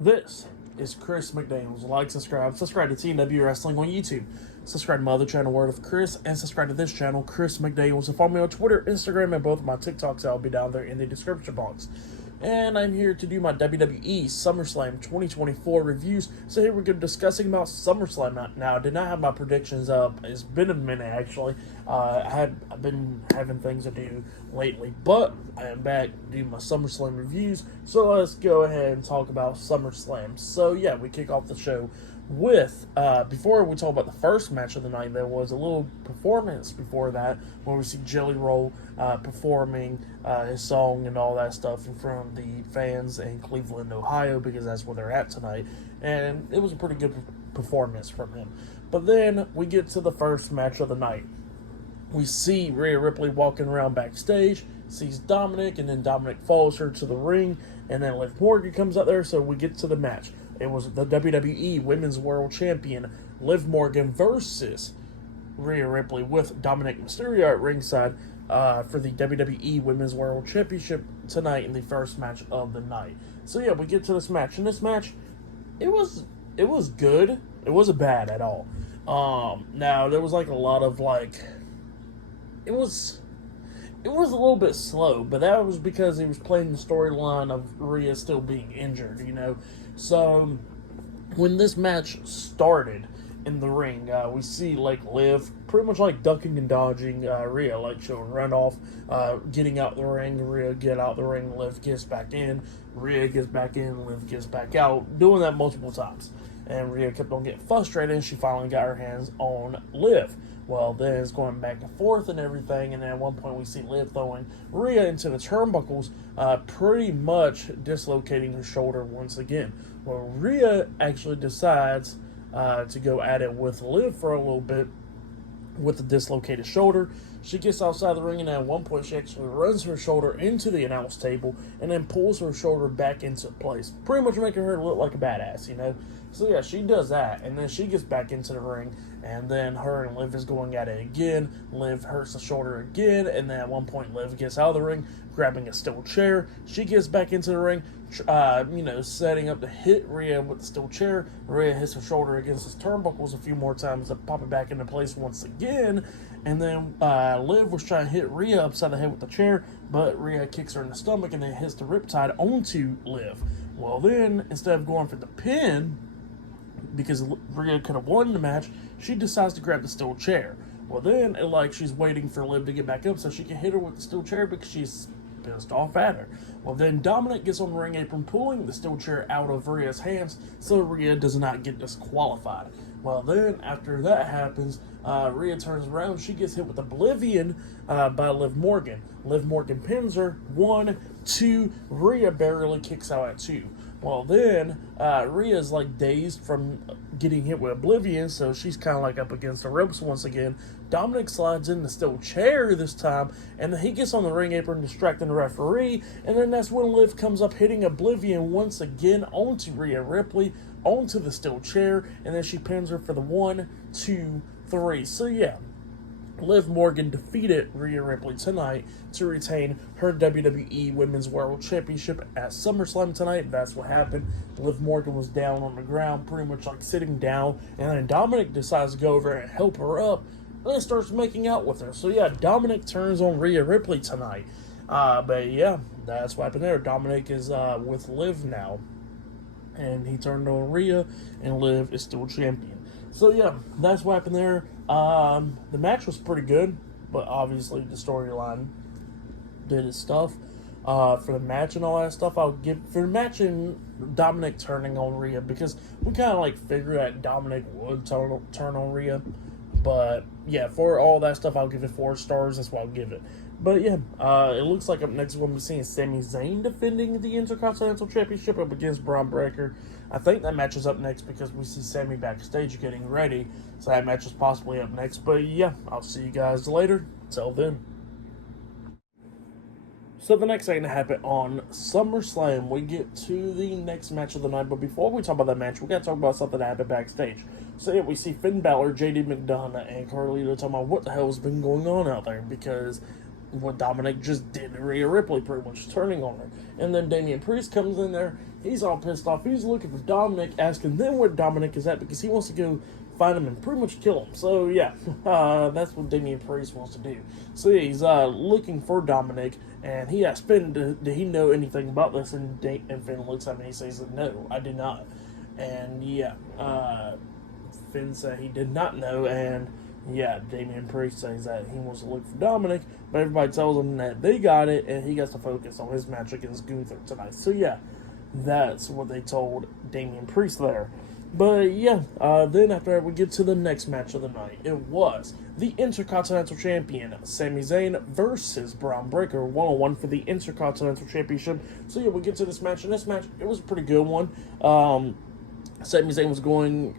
This is Chris McDaniels. Like, subscribe to TNW Wrestling on YouTube. Subscribe to my other channel, Word of Chris, and subscribe to this channel, Chris McDaniels. And follow me on Twitter, Instagram, and both of my TikToks. I'll be down there in the description box. And I'm here to do my WWE SummerSlam 2024 reviews. So here we're going to be discussing about SummerSlam. Now, I did not have my predictions up. It's been a minute, actually. I've been having things to do lately, but I am back to do my SummerSlam reviews. So let's go ahead and talk about SummerSlam. So yeah, we kick off the show with, before we talk about the first match of the night, there was a little performance before that where we see Jelly Roll performing his song and all that stuff in front of the fans in Cleveland, Ohio, because that's where they're at tonight, and it was a pretty good performance from him. But then we get to the first match of the night. We see Rhea Ripley walking around backstage, sees Dominik, and then Dominik follows her to the ring, and then Liv Morgan comes out there, so we get to the match. It was the WWE Women's World Champion, Liv Morgan, versus Rhea Ripley with Dominik Mysterio at ringside for the WWE Women's World Championship tonight in the first match of the night. So yeah, we get to this match. In this match, it was good. It wasn't bad at all. Now, there was like a lot of like... It was a little bit slow, but that was because he was playing the storyline of Rhea still being injured, you know. So when this match started in the ring, we see like Liv pretty much like ducking and dodging Rhea, like she'll run off, getting out the ring, Rhea get out the ring, Liv gets back in, Rhea gets back in, Liv gets back out, doing that multiple times. And Rhea kept on getting frustrated, and she finally got her hands on Liv. Well, then it's going back and forth and everything, and then at one point we see Liv throwing Rhea into the turnbuckles, pretty much dislocating her shoulder once again. Well, Rhea actually decides to go at it with Liv for a little bit with the dislocated shoulder. She gets outside the ring, and at one point she actually runs her shoulder into the announce table and then pulls her shoulder back into place, pretty much making her look like a badass, you know. So yeah, she does that, and then she gets back into the ring, and then her and Liv is going at it again. Liv hurts the shoulder again, and then at one point Liv gets out of the ring, grabbing a steel chair. She gets back into the ring, setting up to hit Rhea with the steel chair. Rhea hits her shoulder against his turnbuckles a few more times to pop it back into place once again. And then Liv was trying to hit Rhea upside the head with the chair, but Rhea kicks her in the stomach and then hits the riptide onto Liv. Well, then, instead of going for the pin, because Rhea could have won the match, she decides to grab the steel chair. Well, then, she's waiting for Liv to get back up so she can hit her with the steel chair because she's pissed off at her. Well, then Dominik gets on the ring apron, pulling the steel chair out of Rhea's hands so Rhea does not get disqualified. Well, then, after that happens, Rhea turns around. She gets hit with Oblivion by Liv Morgan. Liv Morgan pins her. 1, 2. Rhea barely kicks out at 2. Well, then, Rhea's dazed from getting hit with Oblivion, so she's kind of up against the ropes once again. Dominik slides in the steel chair this time, and then he gets on the ring apron, distracting the referee, and then that's when Liv comes up, hitting Oblivion once again onto Rhea Ripley, onto the steel chair, and then she pins her for the 1, 2, 3. So yeah, Liv Morgan defeated Rhea Ripley tonight to retain her WWE Women's World Championship at SummerSlam tonight. That's what happened. Liv Morgan was down on the ground, pretty much sitting down, and then Dominik decides to go over and help her up, and then starts making out with her. So yeah, Dominik turns on Rhea Ripley tonight. But yeah, that's what happened there. Dominik is with Liv now, and he turned on Rhea, and Liv is still champion. So yeah, that's what happened there. The match was pretty good, but obviously the storyline did its stuff. For the match and all that stuff, I'll give for the match and Dominik turning on Rhea, because we kind of figured that Dominik would turn on Rhea. But yeah, for all that stuff, I'll give it 4 stars. That's what I'll give it. But yeah, it looks like up next we'll be seeing Sami Zayn defending the Intercontinental Championship up against Braun Breaker. I think that match is up next because we see Sami backstage getting ready. So that match is possibly up next. But yeah, I'll see you guys later. Till then. So the next thing to happen on SummerSlam, we get to the next match of the night. But before we talk about that match, we got to talk about something that happened backstage. So yeah, we see Finn Balor, JD McDonough, and Carlito talking about what the hell has been going on out there, because what Dominik just did to Rhea Ripley, pretty much turning on her. And then Damian Priest comes in there, he's all pissed off. He's looking for Dominik, asking them where Dominik is at because he wants to go find him and pretty much kill him. So yeah, that's what Damian Priest wants to do. So yeah, he's looking for Dominik, and he asked Finn, did he know anything about this? And Finn looks at me and he says, no, I did not. And yeah, Finn said he did not know, and yeah, Damian Priest says that he wants to look for Dominik, but everybody tells him that they got it, and he gets to focus on his match against GOTH tonight. So yeah, that's what they told Damian Priest there. But yeah, then after that, we get to the next match of the night. It was the Intercontinental Champion, Sami Zayn versus Braun Breaker, 1-on-1 for the Intercontinental Championship. So yeah, we get to this match, and this match, it was a pretty good one. Sami Zayn was going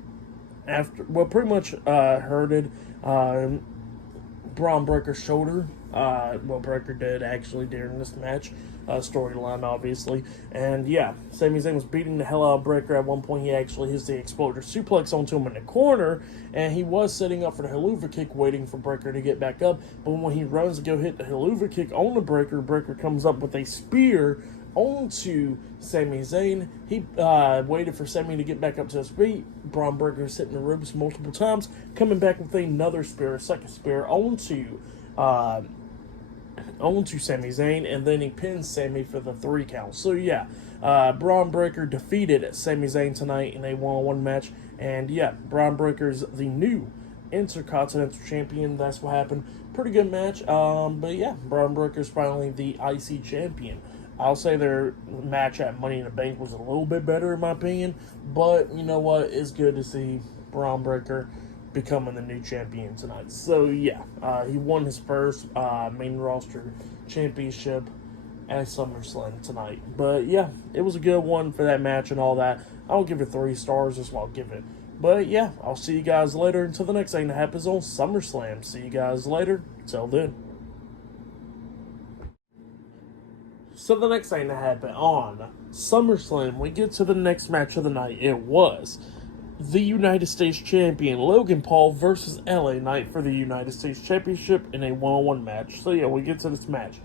after, well, pretty much hurted Braun Breaker's shoulder. Well, Breaker did actually during this match. Storyline, obviously. And yeah, Sami Zayn was beating the hell out of Breaker. At one point, he actually hits the exploder suplex onto him in the corner, and he was setting up for the Helluva Kick, waiting for Breaker to get back up. But when he runs to go hit the Helluva Kick on the Breaker, Breaker comes up with a spear onto Sami Zayn. He waited for Sami to get back up to his feet. Braun Breaker is hitting the ropes multiple times, coming back with another spear, a second spear onto Sami Zayn, and then he pins Sami for the 3 count. So yeah, Braun Breaker defeated Sami Zayn tonight in a 1-on-1 match, and yeah, Braun Breaker's the new Intercontinental Champion. That's what happened. Pretty good match, but yeah, Braun Breaker's finally the IC Champion. I'll say their match at Money in the Bank was a little bit better in my opinion, but you know what? It's good to see Braun Breaker becoming the new champion tonight. So yeah, he won his first main roster championship at SummerSlam tonight. But yeah, it was a good one for that match and all that. I'll give it 3 stars. That's what I'll give it. But yeah, I'll see you guys later until the next thing that happens on SummerSlam. See you guys later. Till then. So the next thing that happened on SummerSlam, we get to the next match of the night. It was the United States Champion Logan Paul versus LA Knight for the United States Championship in a 1-on-1 match. So yeah, we get to this match.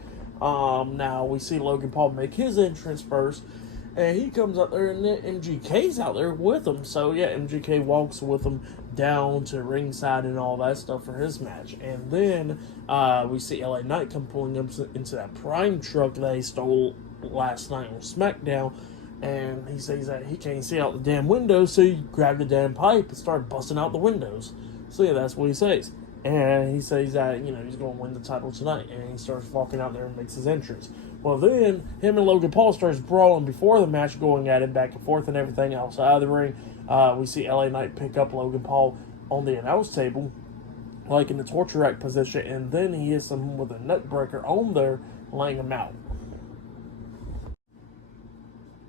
Now we see Logan Paul make his entrance first, and he comes out there, and then MGK's out there with him. So yeah, MGK walks with him down to ringside and all that stuff for his match. And then we see LA Knight come pulling up into that Prime truck that he stole last night on SmackDown. And he says that he can't see out the damn windows, so he grabbed the damn pipe and started busting out the windows. So yeah, that's what he says. And he says that, you know, he's going to win the title tonight. And he starts walking out there and makes his entrance. Well, then, him and Logan Paul starts brawling before the match, going at it back and forth and everything outside of the ring. We see LA Knight pick up Logan Paul on the announce table, like in the torture rack position. And then he hits him with a nut breaker on there, laying him out.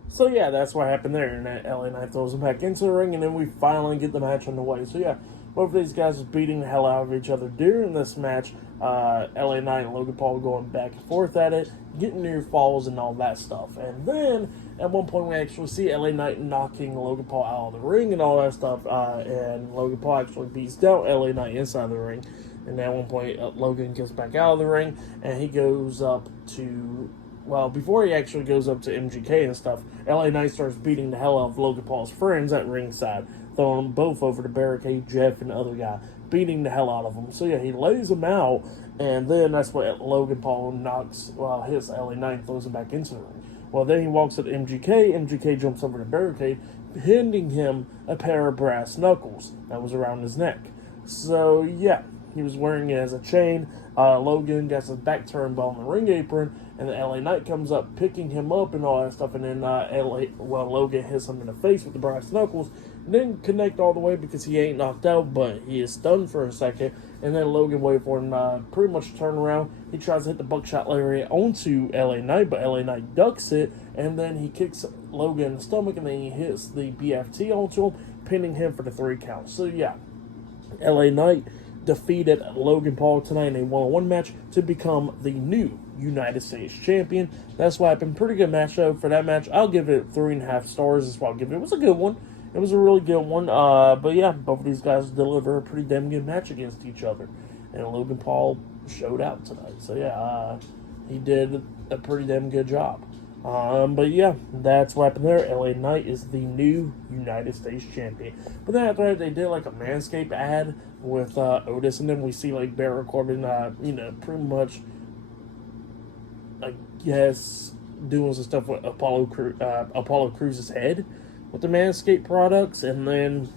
So yeah, that's what happened there, and that LA Knight throws him back into the ring, and then we finally get the match underway. So yeah, both of these guys was beating the hell out of each other during this match. LA Knight and Logan Paul going back and forth at it, getting near falls and all that stuff. And then at one point we actually see LA Knight knocking Logan Paul out of the ring and all that stuff, and Logan Paul actually beats down LA Knight inside the ring. And at one point Logan gets back out of the ring, and he goes up to... Well, before he actually goes up to MGK and stuff, LA Knight starts beating the hell out of Logan Paul's friends at ringside, throwing them both over the barricade, Jeff and the other guy, beating the hell out of them. So yeah, he lays them out, and then that's what Logan Paul hits LA Knight and throws him back into the ring. Well, then he walks at MGK, MGK jumps over the barricade, handing him a pair of brass knuckles that was around his neck. So yeah, he was wearing it as a chain. Logan gets his back turned on the ring apron, and then LA Knight comes up, picking him up and all that stuff, and then Logan hits him in the face with the brass knuckles. Didn't connect all the way because he ain't knocked out, but he is stunned for a second, and then Logan waited for him pretty much turn around. He tries to hit the buckshot lariat onto LA Knight, but LA Knight ducks it, and then he kicks Logan in the stomach, and then he hits the BFT onto him, pinning him for the 3 count. So yeah, LA Knight defeated Logan Paul tonight in a 1-on-1 match to become the new United States Champion. That's why happened. Pretty good match though. For that match, I'll give it 3.5 stars. That's what I'll give it. It was a good one. It was a really good one. But yeah, both of these guys deliver a pretty damn good match against each other. And Logan Paul showed out tonight. So yeah, he did a pretty damn good job. But yeah, that's what happened there. LA Knight is the new United States champion. But then after that, they did like a Manscaped ad with Otis, and then we see like Baron Corbin, pretty much, I guess, doing some stuff with Apollo Cruz's head with the Manscaped products, and then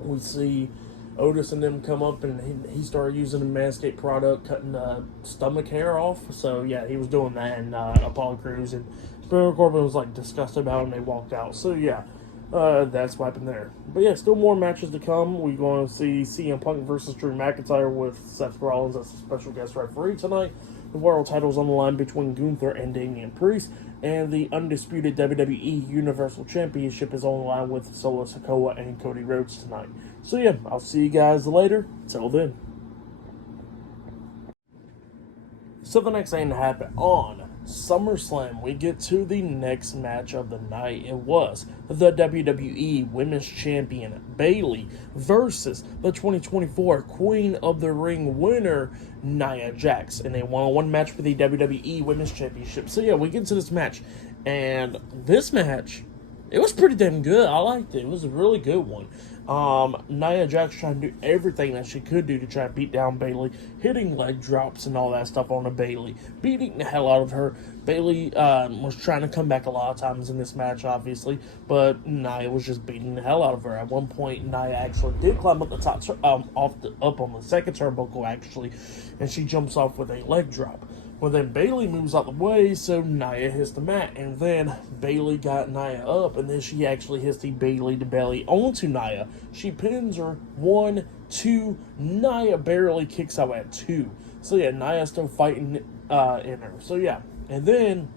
we see Otis and them come up, and he started using the Manscaped product, cutting stomach hair off. So yeah, he was doing that, and Apollo Crews and Baron Corbin was like disgusted about it, and they walked out. So yeah, that's what happened there. But yeah, still more matches to come. We're going to see CM Punk versus Drew McIntyre with Seth Rollins as a special guest referee tonight. The world title's on the line between Gunther and Damian Priest, and the undisputed WWE Universal Championship is on the line with Solo Sikoa and Cody Rhodes tonight. So yeah, I'll see you guys later. Till then. So the next thing to happen on SummerSlam, we get to the next match of the night. It was the WWE Women's Champion Bayley versus the 2024 Queen of the Ring winner Nia Jax in a one-on-one match for the WWE Women's Championship. So yeah, we get to this match, and this match, it was pretty damn good. I liked it. It was a really good one. Nia Jax trying to do everything that she could do to try to beat down Bayley, hitting leg drops and all that stuff on a Bayley, beating the hell out of her. Bayley was trying to come back a lot of times in this match, obviously, but Nia was just beating the hell out of her. At one point, Nia actually did climb up the top, up on the second turnbuckle actually, and she jumps off with a leg drop. Well, then Bayley moves out the way, so Nia hits the mat, and then Bayley got Nia up, and then she actually hits the Bayley to belly onto Nia. She pins her 1, 2. Nia barely kicks out at 2. So yeah, Nia's still fighting in her. So yeah, and then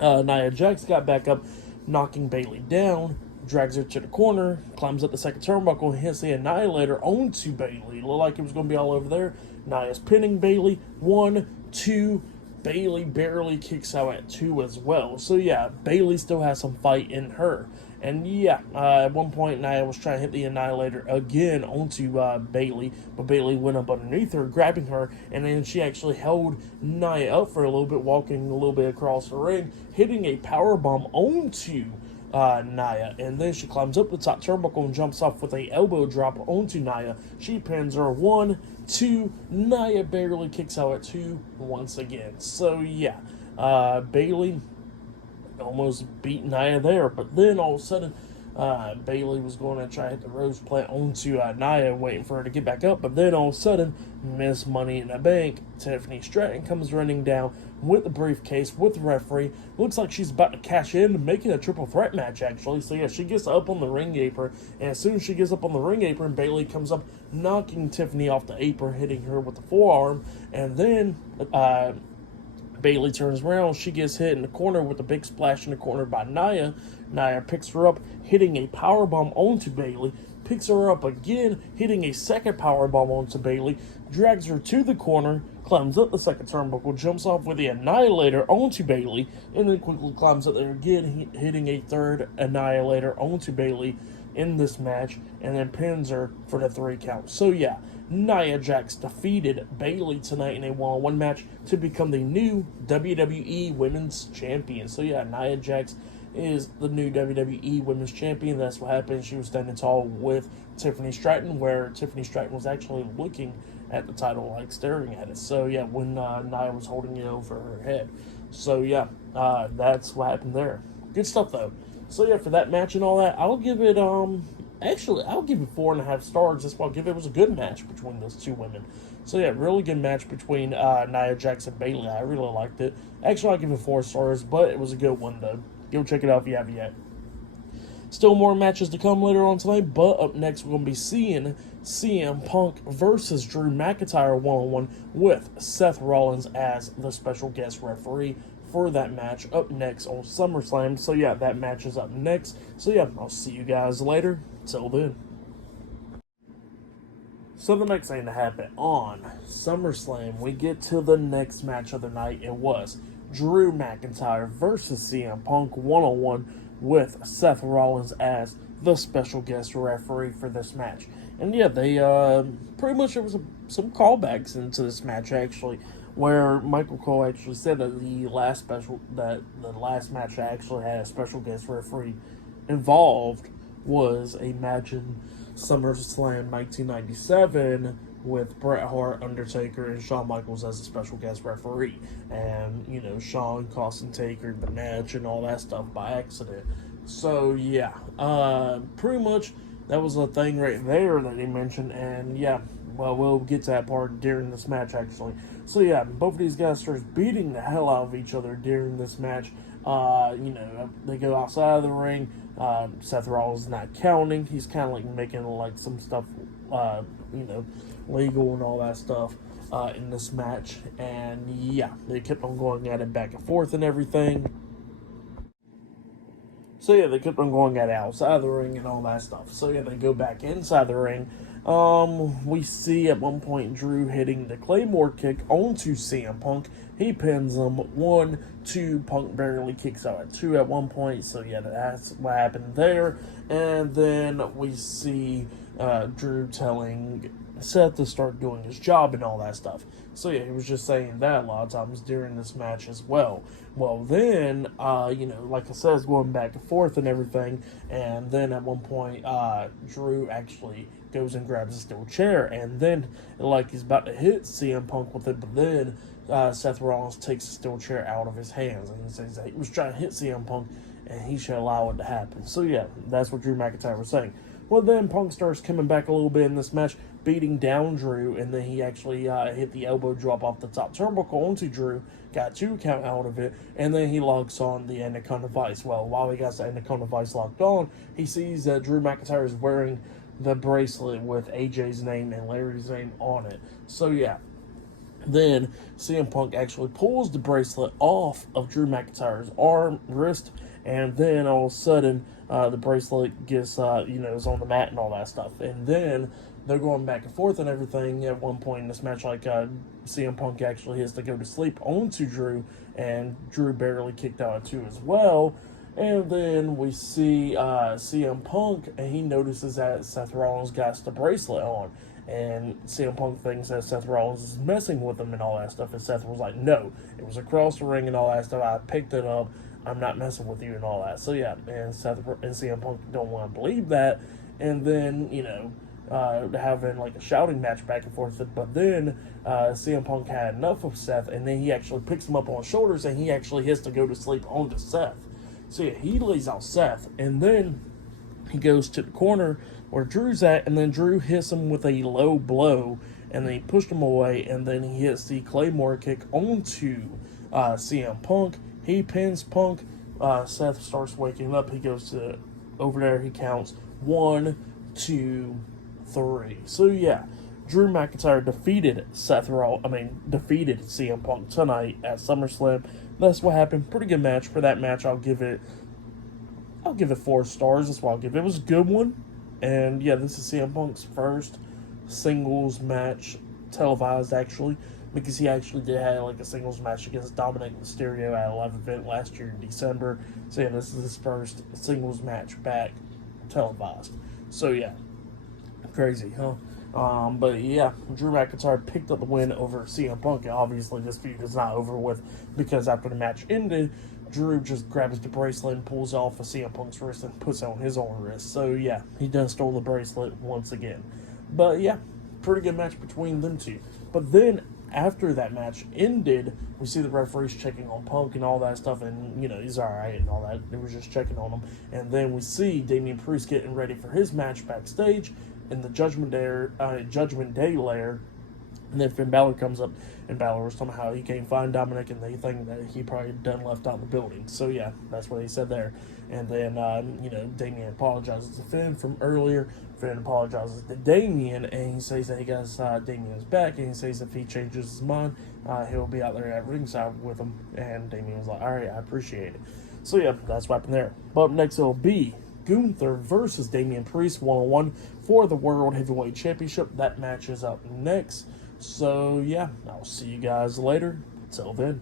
Nia Jax got back up, knocking Bayley down, drags her to the corner, climbs up the second turnbuckle, and hits the Annihilator onto Bayley. It looked like it was going to be all over there. Nia's pinning Bayley 1, 2. Bayley barely kicks out at 2 as well. So yeah, Bayley still has some fight in her. And yeah, at one point Nia was trying to hit the Annihilator again onto Bayley, but Bayley went up underneath her, grabbing her, and then she actually held Nia up for a little bit, walking a little bit across the ring, hitting a powerbomb onto Nia, and then she climbs up the top turnbuckle and jumps off with a elbow drop onto Nia. She pins her 1, 2. Nia barely kicks out at 2 once again. So yeah, Bayley almost beat Nia there, but then all of a sudden Bayley was going to try to hit the rose plant onto Nia, waiting for her to get back up, but then all of a sudden Miss Money in the Bank, Tiffany Stratton, comes running down with the briefcase, with the referee. Looks like she's about to cash in, making a triple threat match, actually. So yeah, she gets up on the ring apron, and as soon as she gets up on the ring apron, Bayley comes up, knocking Tiffany off the apron, hitting her with the forearm, and then Bayley turns around. She gets hit in the corner with a big splash in the corner by Nia. Nia picks her up, hitting a powerbomb onto Bayley, picks her up again, hitting a second powerbomb onto Bayley, drags her to the corner, climbs up the second turnbuckle, jumps off with the Annihilator onto Bayley, and then quickly climbs up there again, hitting a third Annihilator onto Bayley in this match, and then pins her for the 3 count. So yeah, Nia Jax defeated Bayley tonight in a one-on-one match to become the new WWE Women's Champion. So yeah, Nia Jax is the new WWE Women's Champion. That's what happened. She was standing tall with Tiffany Stratton, where Tiffany Stratton was actually looking at the title, like staring at it. So yeah, when Nia was holding it over her head. So yeah, that's what happened there. Good stuff though. So yeah, for that match and all that, I'll give it actually I'll give it 4.5 stars. That's why I'll give it. It was a good match between those two women. So yeah, really good match between Nia Jax and Bayley. I really liked it. Actually, I'll give it 4 stars, but it was a good one though. Go check it out if you haven't yet. Still more matches to come later on tonight, but up next we're going to be seeing CM Punk versus Drew McIntyre one-on-one with Seth Rollins as the special guest referee for that match up next on SummerSlam. So yeah, that match is up next. So yeah, I'll see you guys later. Till then. So the next thing to happen on SummerSlam, we get to the next match of the night. It was Drew McIntyre versus CM Punk one-on-one with Seth Rollins as the special guest referee for this match. And yeah, they pretty much, there was some callbacks into this match actually. where Michael Cole actually said that the last match that actually had a special guest referee involved was a match in SummerSlam 1997 with Bret Hart, Undertaker, and Shawn Michaels as a special guest referee. And, Shawn costing Taker the match and all that stuff by accident. So, yeah, pretty much that was a thing right there that he mentioned. And, yeah, well, we'll get to that part during this match, actually. So, yeah, both of these guys start beating the hell out of each other during this match. They go outside of the ring. Seth Rollins is not counting. He's kind of like making like some stuff, legal and all that stuff in this match. And yeah, they kept on going at it back and forth and everything. So yeah, they kept on going at it outside of the ring and all that stuff. So yeah, they go back inside the ring. We see at one point Drew hitting the Claymore kick onto CM Punk. He pins him 1, 2. Punk barely kicks out at 2 at one point. So yeah, that's what happened there. And then we see Drew telling Seth to start doing his job and all that stuff. So yeah, he was just saying that a lot of times during this match as well. Well then, like I said, it's going back and forth and everything. And then at one point, Drew actually goes and grabs a steel chair, and then like he's about to hit CM Punk with it, but then Seth Rollins takes the steel chair out of his hands, and he says that he was trying to hit CM Punk, and he should allow it to happen. So yeah, that's what Drew McIntyre was saying. Well, then Punk starts coming back a little bit in this match, beating down Drew, and then he actually hit the elbow drop off the top turnbuckle onto Drew, got 2 count out of it, and then he locks on the Anaconda Vice. Well, while he got the Anaconda Vice locked on, he sees that Drew McIntyre is wearing the bracelet with AJ's name and Larry's name on it. So yeah, then CM Punk actually pulls the bracelet off of Drew McIntyre's wrist, and then all of a sudden the bracelet gets is on the mat and all that stuff. And then they're going back and forth and everything. At one point in this match, like CM Punk actually has to go to sleep onto Drew, and Drew barely kicked out at 2 as well. And then we see CM Punk, and he notices that Seth Rollins got the bracelet on. And CM Punk thinks that Seth Rollins is messing with him and all that stuff. And Seth was like, no, it was across the ring and all that stuff. I picked it up. I'm not messing with you and all that. So yeah, and Seth and CM Punk don't want to believe that. And then, having like a shouting match back and forth. But then CM Punk had enough of Seth, and then he actually picks him up on his shoulders, and he actually has to go to sleep onto Seth. So yeah, he lays out Seth, and then he goes to the corner where Drew's at, and then Drew hits him with a low blow, and then he pushed him away, and then he hits the Claymore kick onto CM Punk. He pins Punk. Seth starts waking up. He goes over there. He counts 1, 2, 3. So yeah, Drew McIntyre defeated CM Punk tonight at SummerSlam. That's what happened. Pretty good match. For that match, I'll give it 4 stars. That's what I'll give it. It was a good one. And yeah, this is CM Punk's first singles match televised, actually, because he actually did have like a singles match against Dominik and Mysterio at a live event last year in December. So yeah, this is his first singles match back televised. So yeah, crazy, huh? But yeah, Drew McIntyre picked up the win over CM Punk, and obviously this feud is not over with, because after the match ended, Drew just grabs the bracelet and pulls it off of CM Punk's wrist and puts it on his own wrist. So yeah, he done stole the bracelet once again. But yeah, pretty good match between them two. But then after that match ended, we see the referees checking on Punk and all that stuff, and he's alright and all that. They were just checking on him. And then we see Damian Priest getting ready for his match backstage in the Judgment Day lair. And then Finn Balor comes up, and Balor was talking about how he can't find Dominik, and they think that he probably done left out in the building. So yeah, that's what he said there. And then Damian apologizes to Finn from earlier. Finn apologizes to Damian, and he says that he got Damian's back, and he says if he changes his mind, he'll be out there at ringside with him. And Damian was like, all right, I appreciate it. So yeah, that's what happened there. But up next it'll be Gunther versus Damian Priest 1-on-1 for the World Heavyweight Championship. That match is up next. So yeah, I'll see you guys later. Till then.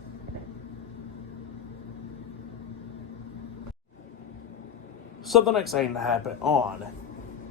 So the next thing to happen on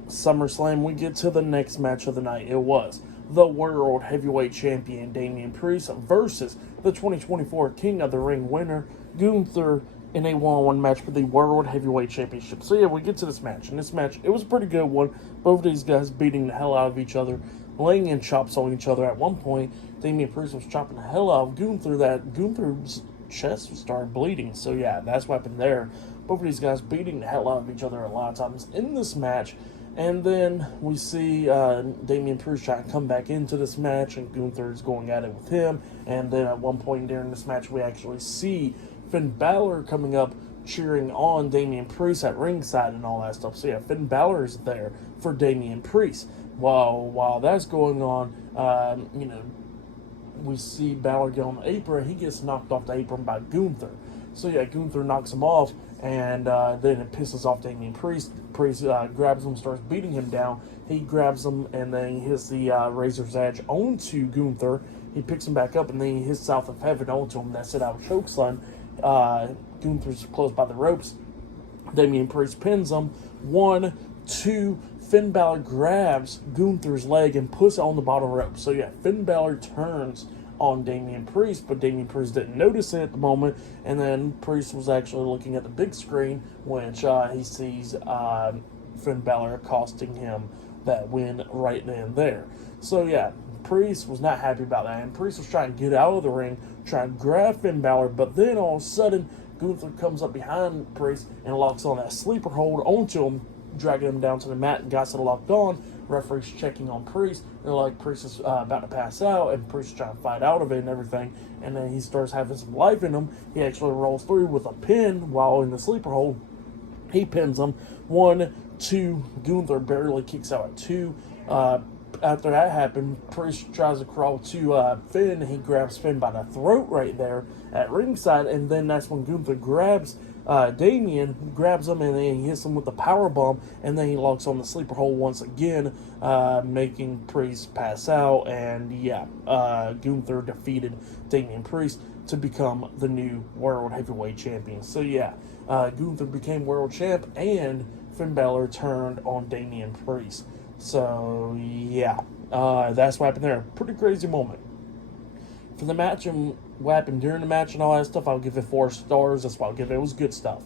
SummerSlam, we get to the next match of the night. It was the World Heavyweight Champion Damian Priest versus the 2024 King of the Ring winner Gunther in a one-on-one match for the World Heavyweight Championship. So yeah, we get to this match. And this match, it was a pretty good one. Both of these guys beating the hell out of each other, laying in chops on each other. At one point, Damian Priest was chopping the hell out of Gunther. That Gunther's chest started bleeding. So yeah, that's what happened there. Both of these guys beating the hell out of each other a lot of times in this match. And then we see Damian Priest trying to come back into this match, and Gunther's going at it with him. And then at one point during this match, we actually see Finn Balor coming up, cheering on Damian Priest at ringside and all that stuff. So yeah, Finn Balor is there for Damian Priest. While that's going on, we see Balor get on the apron. He gets knocked off the apron by Gunther. So yeah, Gunther knocks him off, and then it pisses off Damian Priest. Priest grabs him, starts beating him down. He grabs him, and then he hits the Razor's Edge onto Gunther. He picks him back up, and then he hits South of Heaven onto him. That's it out chokeslam. Gunther's close by the ropes. Damian Priest pins him. 1, 2. Finn Balor grabs Gunther's leg and puts it on the bottom rope. So yeah, Finn Balor turns on Damian Priest, but Damian Priest didn't notice it at the moment, and then Priest was actually looking at the big screen, which he sees Finn Balor accosting him that win right then and there. So yeah, Priest was not happy about that, and Priest was trying to get out of the ring, trying to grab Finn Balor, but then all of a sudden, Gunther comes up behind Priest and locks on that sleeper hold onto him, dragging him down to the mat, and got it locked on. Referee's checking on Priest. They're like, Priest is about to pass out, and Priest is trying to fight out of it and everything. And then he starts having some life in him. He actually rolls through with a pin while in the sleeper hold. He pins him. 1, 2. Gunther barely kicks out at 2. After that happened, Priest tries to crawl to Finn. He grabs Finn by the throat right there at ringside, and then that's when Gunther grabs Damian, grabs him, and then he hits him with the power bomb, and then he locks on the sleeper hold once again, making Priest pass out. And yeah, Gunther defeated Damian Priest to become the new World Heavyweight Champion. So yeah, Gunther became World Champ, and Finn Balor turned on Damian Priest. So yeah, that's what happened there. Pretty crazy moment. For the match and what happened during the match and all that stuff, I'll give it 4 stars. That's what I'll give it. It was good stuff.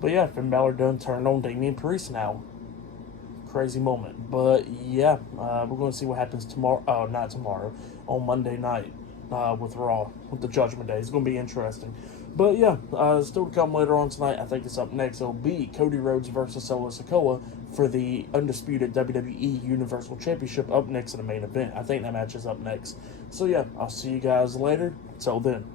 But yeah, Finn Balor done turned on Damian Priest now. Crazy moment. But yeah, we're going to see what happens tomorrow. Oh, not tomorrow. On Monday night with Raw, with the Judgment Day. It's going to be interesting. But yeah, still to come later on tonight. I think it's up next. It'll be Cody Rhodes versus Solo Sikoa for the undisputed WWE Universal Championship up next in the main event. I think that match is up next. So yeah, I'll see you guys later. Till then.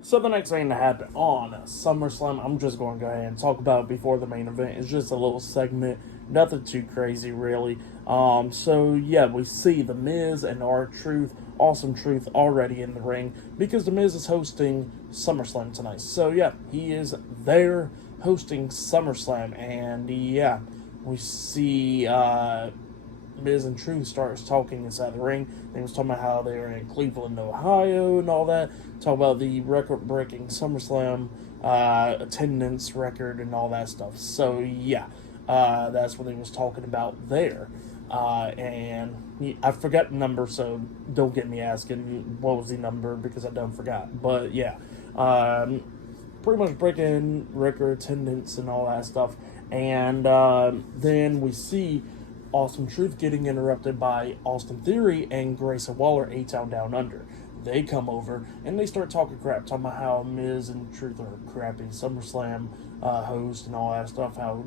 So the next thing to happen on SummerSlam, I'm just going to go ahead and talk about before the main event. It's just a little segment. Nothing too crazy, really. So yeah, we see The Miz and R-Truth, Awesome Truth, already in the ring because The Miz is hosting SummerSlam tonight. So yeah, he is there hosting SummerSlam, and yeah, we see Miz and Truth starts talking inside the ring. They was talking about how they were in Cleveland, Ohio, and all that. Talk about the record-breaking SummerSlam attendance record and all that stuff. So yeah, that's what he was talking about there. And I forgot the number, so don't get me asking what was the number because I done forgot. But yeah, pretty much breaking record attendance and all that stuff. And then we see Awesome Truth getting interrupted by Austin Theory and Grayson Waller, A-Town Down Under. They come over and they start talking crap, talking about how Miz and Truth are crappy SummerSlam host and all that stuff, how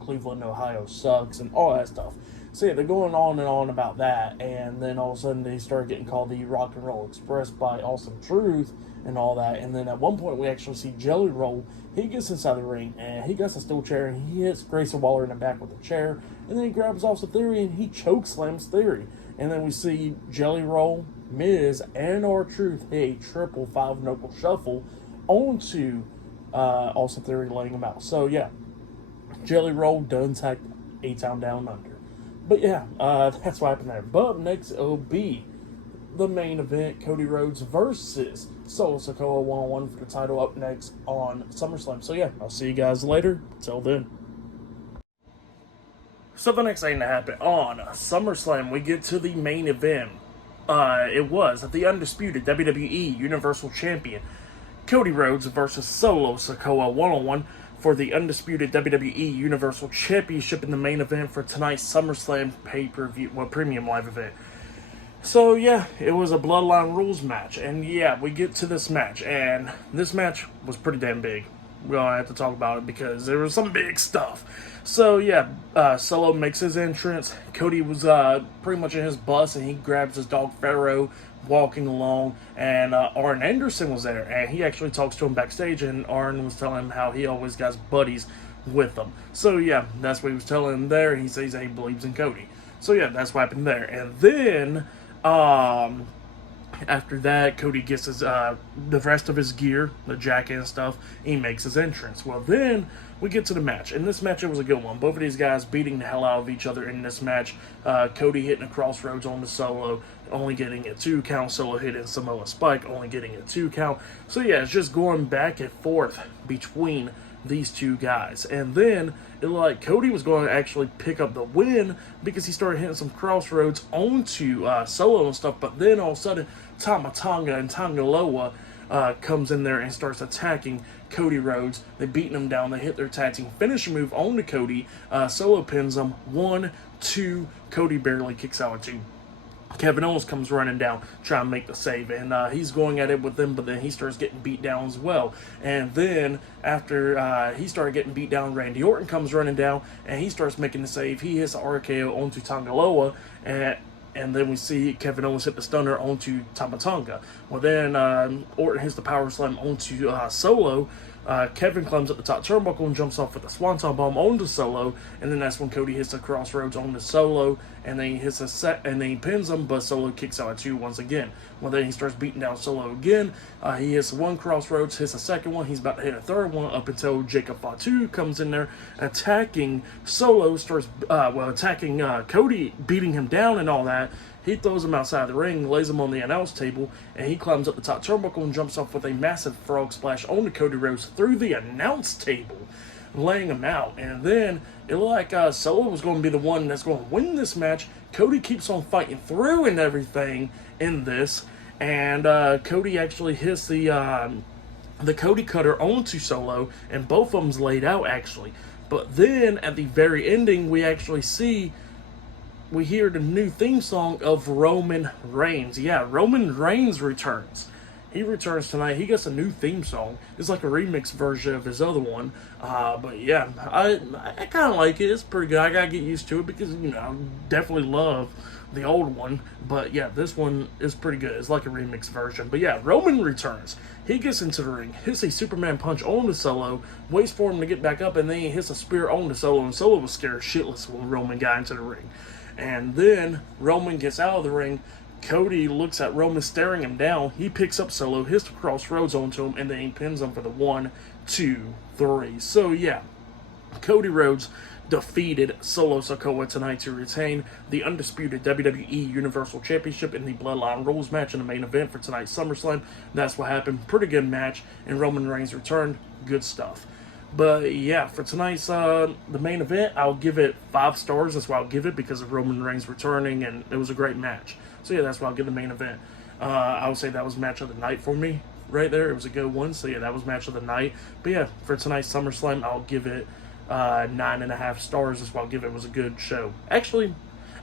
Cleveland, Ohio sucks and all that stuff. So yeah, they're going on and on about that, and then all of a sudden they start getting called the Rock and Roll Express by Awesome Truth and all that. And then at one point we actually see Jelly Roll. He gets inside the ring and he gets a steel chair and he hits Grayson Waller in the back with a chair, and then he grabs Austin Theory and he choke slams Theory. And then we see Jelly Roll, Miz, and R-Truth hit a triple 5-knuckle shuffle onto Austin Theory, laying him out. So yeah, Jelly Roll done tag A-Town Down Under. But yeah, that's what happened there. But next it'll be the main event, Cody Rhodes versus Solo Sikoa 1-on-1 for the title up next on SummerSlam. So yeah, I'll see you guys later. Till then. So the next thing that happened on SummerSlam, we get to the main event. It was the undisputed WWE Universal Champion Cody Rhodes versus Solo Sikoa one-on-one for the undisputed WWE Universal Championship in the main event for tonight's SummerSlam pay-per-view, premium live event. So yeah, it was a Bloodline Rules match, and yeah, we get to this match, and this match was pretty damn big. We're gonna have to talk about it because there was some big stuff. So yeah, Solo makes his entrance. Cody was pretty much in his bus, and he grabs his dog Pharaoh, walking along, and Arn Anderson was there, and he actually talks to him backstage, and Arn was telling him how he always got buddies with him. So yeah, that's what he was telling him there. He says that he believes in Cody. So yeah, that's what happened there. And then after that, Cody gets his the rest of his gear, the jacket and stuff. He makes his entrance. Well, then we get to the match. In this match, it was a good one. Both of these guys beating the hell out of each other in this match. Cody hitting a crossroads on the Solo, only getting a 2 count. Solo hitting Samoa Spike, only getting a 2 count. So yeah, it's just going back and forth between these two guys. And then it looked like Cody was going to actually pick up the win because he started hitting some crossroads onto Solo and stuff. But then all of a sudden, Tama Tonga and Tangaloa comes in there and starts attacking Cody Rhodes. They beating him down. They hit their tag team finisher move onto Cody. Solo pins him 1, 2. Cody barely kicks out at 2. Kevin Owens comes running down, trying to make the save, and he's going at it with them, but then he starts getting beat down as well. And then, after he started getting beat down, Randy Orton comes running down, and he starts making the save. He hits the RKO onto Tangaloa, and then we see Kevin Owens hit the stunner onto Tama Tonga. Well, then Orton hits the power slam onto Solo. Kevin climbs up the top turnbuckle and jumps off with a swanton bomb onto Solo, and then that's when Cody hits the crossroads onto Solo, and then he hits and then he pins him, but Solo kicks out at 2 once again. Well, then he starts beating down Solo again. He hits one crossroads, hits a second one. He's about to hit a third one up until Jacob Fatu comes in there attacking Solo, starts attacking Cody, beating him down and all that. He throws him outside the ring, lays him on the announce table, and he climbs up the top turnbuckle and jumps off with a massive frog splash onto Cody Rhodes through the announce table, laying him out. And then it looked like Solo was going to be the one that's going to win this match. Cody keeps on fighting through and everything in this, and Cody actually hits the Cody Cutter onto Solo, and both of them's laid out actually. But then at the very ending, we actually we hear the new theme song of Roman Reigns. Yeah, Roman Reigns returns. He returns tonight. He gets a new theme song. It's like a remix version of his other one. But yeah, I kind of like it. It's pretty good. I gotta get used to it because, I definitely love the old one. But yeah, this one is pretty good. It's like a remix version. But yeah, Roman returns. He gets into the ring, hits a Superman punch on the Solo, waits for him to get back up, and then he hits a spear on the Solo. And Solo was scared shitless when Roman got into the ring. And then Roman gets out of the ring. Cody looks at Roman staring him down. He picks up Solo, hits the crossroads onto him, and then he pins him for the 1, 2, 3. So yeah, Cody Rhodes defeated Solo Sikoa tonight to retain the undisputed WWE Universal Championship in the Bloodline Rules match in the main event for tonight's SummerSlam. That's what happened. Pretty good match, and Roman Reigns returned. Good stuff. But yeah, for tonight's the main event, I'll give it 5 stars. That's why I'll give it, because of Roman Reigns returning, and it was a great match. So yeah, that's why I'll give the main event. I would say that was match of the night for me right there. It was a good one. So yeah, that was match of the night. But yeah, for tonight's SummerSlam, I'll give it 9.5 stars. That's why I'll give it. It was a good show. Actually,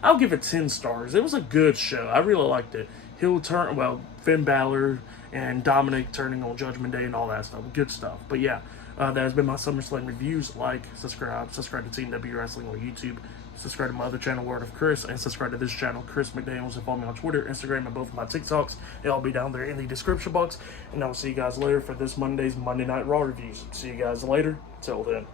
I'll give it 10 stars. It was a good show. I really liked it. Finn Balor and Dominik turning on Judgment Day and all that stuff. Good stuff. But yeah. That has been my SummerSlam reviews. Like, subscribe to Team W Wrestling on YouTube, subscribe to my other channel, Word of Chris, and subscribe to this channel, Chris McDaniels, and follow me on Twitter, Instagram, and both of my TikToks. It'll all be down there in the description box. And I'll see you guys later for this Monday's Monday Night Raw reviews. See you guys later. Till then.